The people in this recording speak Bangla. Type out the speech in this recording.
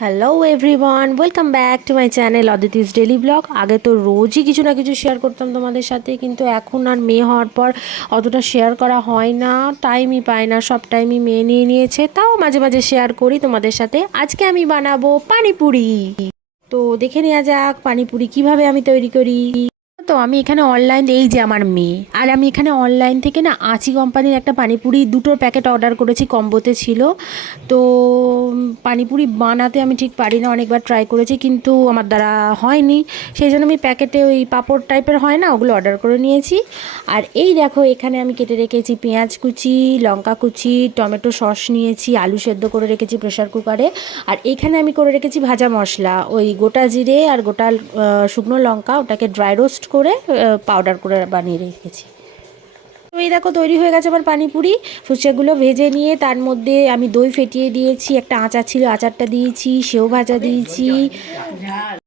Hello everyone welcome back to my channel Aditi's daily vlog আগে তো রোজই কিছু না কিছু শেয়ার করতাম তোমাদের সাথে, কিন্তু এখন আর মেয়ে হওয়ার পর অতটা শেয়ার করা হয় না টাইমই পায় না, সব টাইমই মেয়ে নিয়ে নিয়েছে। তাও মাঝে মাঝে শেয়ার করি তোমাদের সাথে। আজকে আমি বানাবো পানিপুরি। তো দেখে নেওয়া যাক পানিপুরি কীভাবে আমি তৈরি করি। তো? আমি এখানে অনলাইন এই যে আমার মেয়ে। আর আমি এখানে অনলাইন থেকে না আচি কোম্পানির একটা পানিপুরি দুটোর প্যাকেট অর্ডার করেছি, কম্বোতে ছিল। তো পানিপুরি বানাতে আমি ঠিক পারি না, অনেকবার ট্রাই করেছি কিন্তু আমার দ্বারা হয়নি। সেই জন্য আমি প্যাকেটে ওই পাঁপড় টাইপের হয় না, ওগুলো অর্ডার করে নিয়েছি। আর এই দেখো, এখানে আমি কেটে রেখেছি পেঁয়াজ কুচি, লঙ্কা কুচি, টমেটো সস নিয়েছি, আলু সেদ্ধ করে রেখেছি প্রেশার কুকারে আর এইখানে আমি করে রেখেছি ভাজা মশলা, ওই গোটা জিরে আর গোটা শুকনো লঙ্কা, ওটাকে ড্রাই রোস্ট করে পাউডার করে বানিয়ে রেখেছি। তো এই দেখো তৈরি হয়ে গেছে আমার পানিপুরি। ফুচকাগুলো ভেজে নিয়ে তার মধ্যে আমি দই ফেটিয়ে দিয়েছি। একটা আচার ছিল, আচারটা দিয়েছি, সেও ভাজা দিয়েছি।